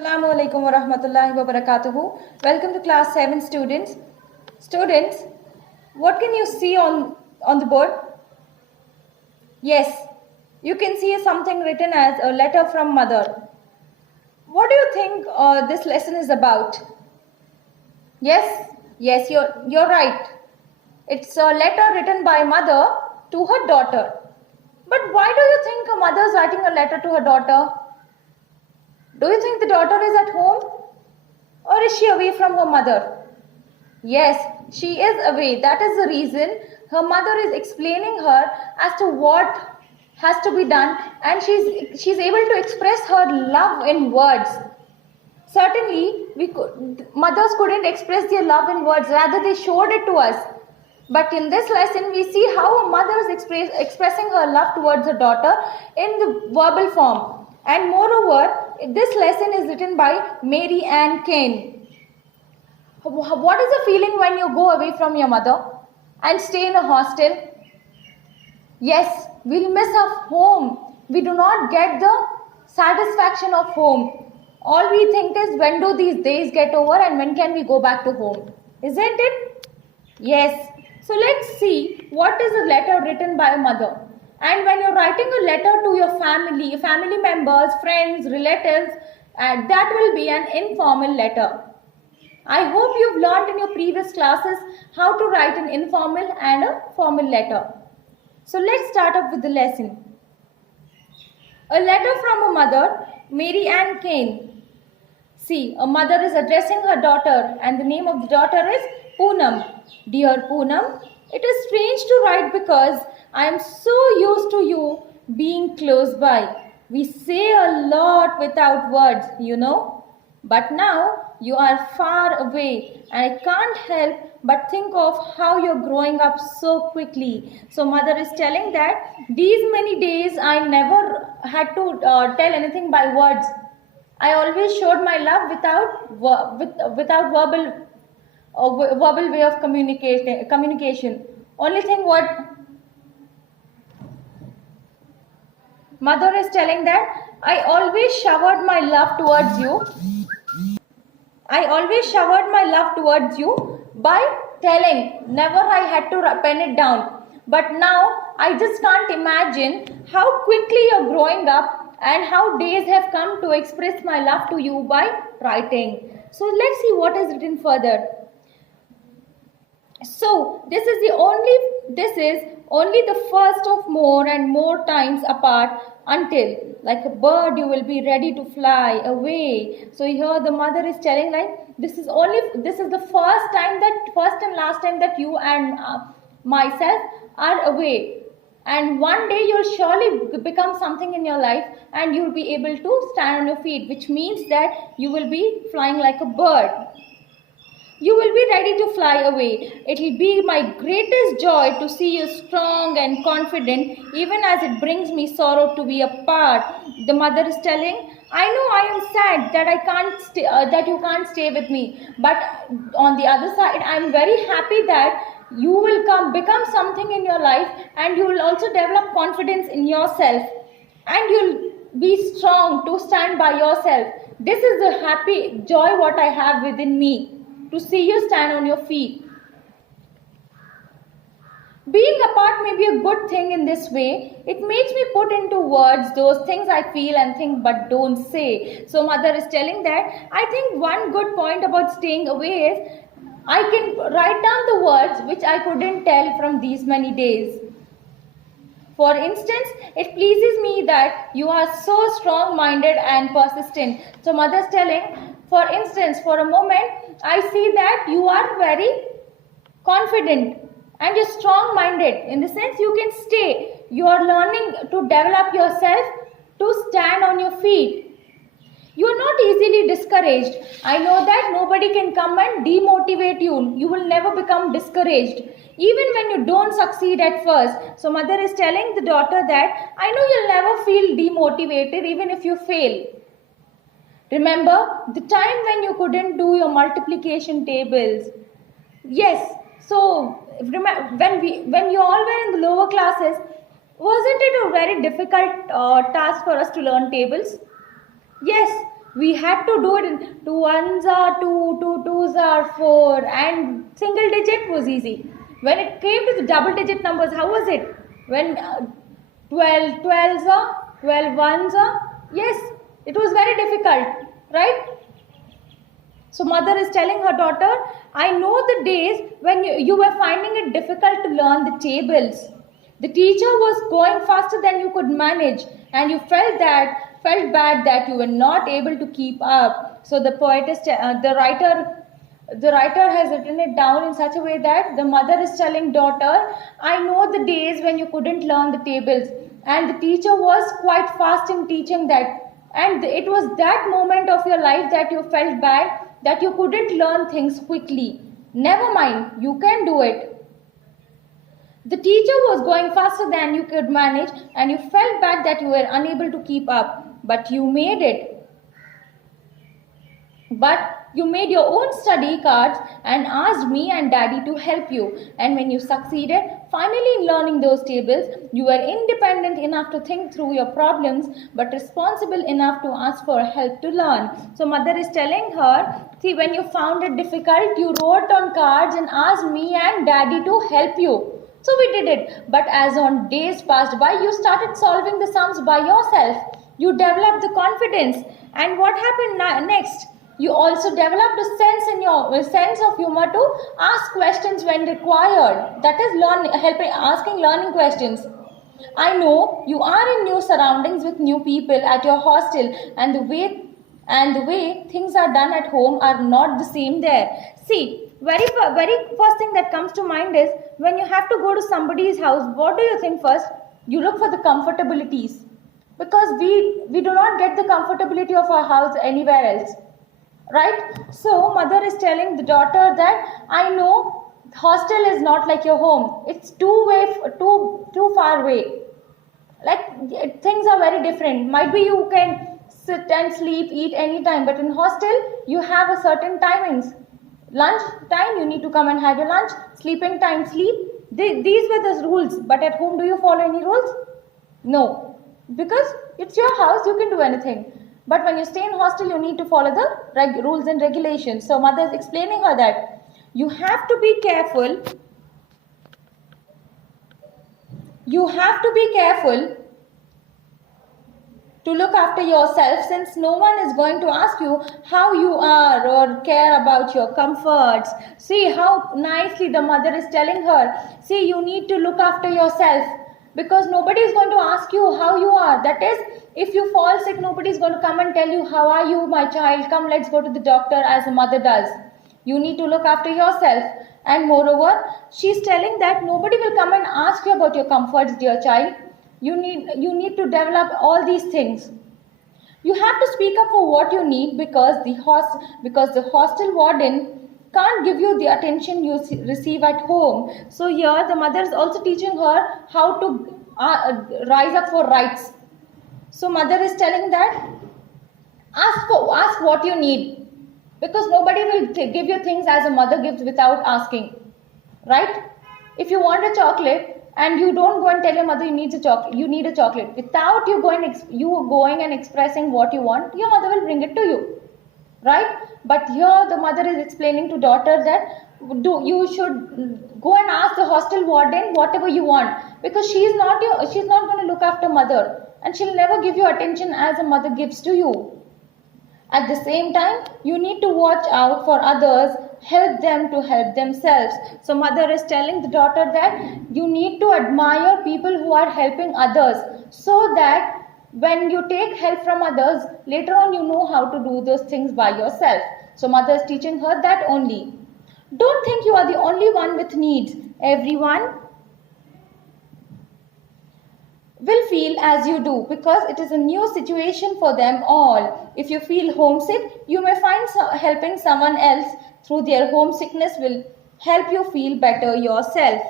Assalamu alaikum wa rahmatullahi wa barakatuhu. Welcome to class 7 students. Students, what can you see on the board? Yes, you can see something written as a letter from mother. What do you think this lesson is about? Yes, you're right. It's a letter written by mother to her daughter. But why do you think a mother is writing a letter to her daughter? Do you think the daughter is at home? Or is she away from her mother? Yes, she is away. That is the reason her mother is explaining her as to what has to be done, and she's able to express her love in words. Certainly, mothers couldn't express their love in words, rather they showed it to us. But in this lesson, we see how a mother is expressing her love towards her daughter in the verbal form. And moreover, this lesson is written by Mary Ann Kane. What is the feeling when you go away from your mother and stay in a hostel? Yes, we'll miss our home. We do not get the satisfaction of home. All we think is, when do these days get over and when can we go back to home? Isn't it? Yes. So let's see what is a letter written by a mother. And when you're writing a letter to your family members, friends, relatives, that will be an informal letter. I hope you've learned in your previous classes how to write an informal and a formal letter. So let's start up with the lesson. A letter from a mother, Mary Ann Kane. See, a mother is addressing her daughter, and the name of the daughter is Poonam. Dear Poonam, it is strange to write because I am so used to you being close by. We say a lot without words, you know. But now you are far away, and I can't help but think of how you're growing up so quickly. So mother is telling that these many days I never had to tell anything by words. I always showed my love without verbal way of communication. Only thing what mother is telling that I always showered my love towards you. I always showered my love towards you by telling. Never I had to pen it down. But now I just can't imagine how quickly you're growing up and how days have come to express my love to you by writing. So let's see what is written further. So this is only the first of more and more times apart, until like a bird you will be ready to fly away. So here the mother is telling, like, this is the first and last time that you and myself are away, and one day you'll surely become something in your life and you'll be able to stand on your feet, which means that you will be flying like a bird. You will be ready to fly away. It will be my greatest joy to see you strong and confident, even as it brings me sorrow to be apart. The mother is telling, I know I am sad that that you can't stay with me. But on the other side, I am very happy that you will become something in your life, and you will also develop confidence in yourself, and you'll be strong to stand by yourself. This is the happy joy what I have within me, to see you stand on your feet. Being apart may be a good thing in this way. It makes me put into words those things I feel and think but don't say. So mother is telling that I think one good point about staying away is I can write down the words which I couldn't tell from these many days. For instance, it pleases me that you are so strong-minded and persistent. So mother's telling, for instance, for a moment, I see that you are very confident and you're strong-minded. In the sense, you can stay. You are learning to develop yourself to stand on your feet. You are not easily discouraged. I know that nobody can come and demotivate you. You will never become discouraged, even when you don't succeed at first. So mother is telling the daughter that I know you'll never feel demotivated even if you fail. Remember the time when you couldn't do your multiplication tables? Yes. So when you all were in the lower classes, wasn't it a very difficult task for us to learn tables? Yes. We had to do it in 2 ones are 2, 2 twos are 4, and single digit was easy. When it came to the double digit numbers, how was it? When 12 twelves are 12 ones are, yes, it was very difficult, right? So mother is telling her daughter, I know the days when you were finding it difficult to learn the tables. The teacher was going faster than you could manage, and you felt bad that you were not able to keep up. So the writer has written it down in such a way that the mother is telling daughter, I know the days when you couldn't learn the tables, and the teacher was quite fast in teaching that, and it was that moment of your life that you felt bad that you couldn't learn things quickly. Never mind, you can do it. The teacher was going faster than you could manage, and you felt bad that you were unable to keep up, but you made it. But you made your own study cards and asked me and daddy to help you. And when you succeeded, finally in learning those tables, you were independent enough to think through your problems, but responsible enough to ask for help to learn. So mother is telling her, see, when you found it difficult, you wrote on cards and asked me and daddy to help you. So we did it. But as on days passed by, you started solving the sums by yourself. You developed the confidence. And what happened next? You also developed a sense of humor to ask questions when required. That is asking learning questions. I know you are in new surroundings with new people at your hostel, and the way things are done at home are not the same there. See, very first thing that comes to mind is when you have to go to somebody's house, what do you think first? You look for the comfortabilities, because we do not get the comfortability of our house anywhere else, right? So mother is telling the daughter that I know hostel is not like your home. It's too far away. Like things are very different. Might be you can sit and sleep, eat anytime, but in hostel you have a certain timings. Lunch time, you need to come and have your lunch. Sleeping time, sleep. These were the rules. But at home, do you follow any rules? No. Because it's your house, you can do anything. But when you stay in hostel, you need to follow the rules and regulations. So mother is explaining her that you have to be careful. You have to be careful to look after yourself, since no one is going to ask you how you are or care about your comforts. See how nicely the mother is telling her, see, you need to look after yourself, because nobody is going to ask you how you are. That is, if you fall sick, nobody is going to come and tell you, how are you, my child, come, let's go to the doctor, as a mother does. You need to look after yourself. And moreover, she's telling that nobody will come and ask you about your comforts, dear child. You need to develop all these things. You have to speak up for what you need, because the hostel warden can't give you the attention you receive at home. So here the mother is also teaching her how to rise up for rights. So mother is telling that ask what you need, because nobody will give you things as a mother gives without asking, right? If you want a chocolate, and you don't go and tell your mother you need a chocolate, without you going and expressing what you want, your mother will bring it to you, right? But here the mother is explaining to daughter that you should go and ask the hostel warden whatever you want, because she's not going to look after mother, and she'll never give you attention as a mother gives to you. At the same time, you need to watch out for others, help them to help themselves. So mother is telling the daughter that you need to admire people who are helping others, so that when you take help from others, later on you know how to do those things by yourself. So mother is teaching her that only. Don't think you are the only one with needs. Everyone will feel as you do, because it is a new situation for them all. If you feel homesick, you may find helping someone else through their homesickness will help you feel better yourself.